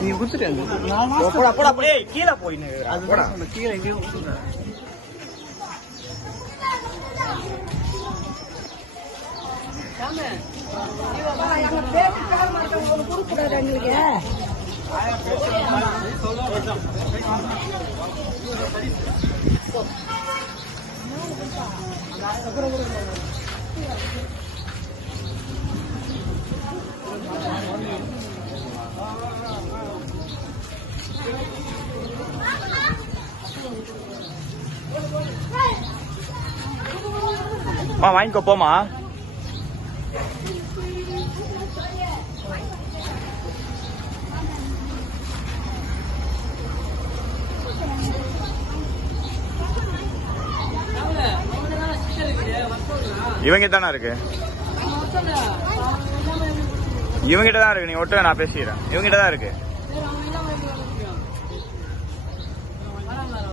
நீ குத்துட்டு கீழே போயின்னு கீழே எங்கேயும் வாங்கிக்கோ போமா. இவங்க தானே இருக்கு, இவங்கிட்ட தான் இருக்கு. நீ ஒட்டுங்க, நான் பேசிக்கிறேன். இவங்கிட்ட தான் இருக்கு.